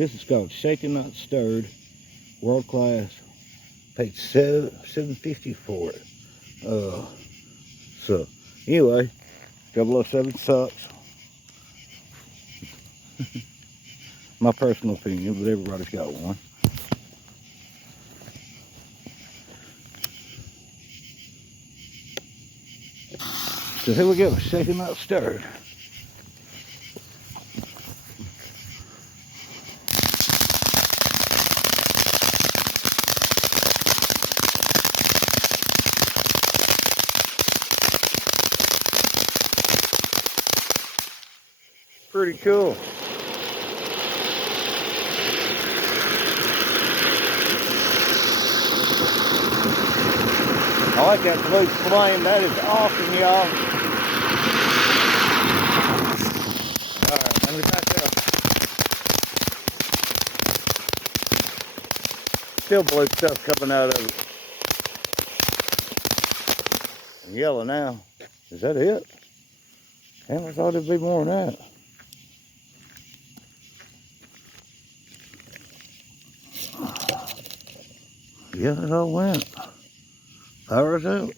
This is called Shaken Not Stirred, world class. Paid $7.50 for it. So anyway, 007 sucks. My personal opinion, but everybody's got one. So here we go, Shaken Not Stirred. Pretty cool. I like that blue flame. That is awesome, y'all. Alright, let me back up. Still blue stuff coming out of it. Yellow now. Is that it? Damn, I thought it'd be more than that. Yeah, it all went. Power's out.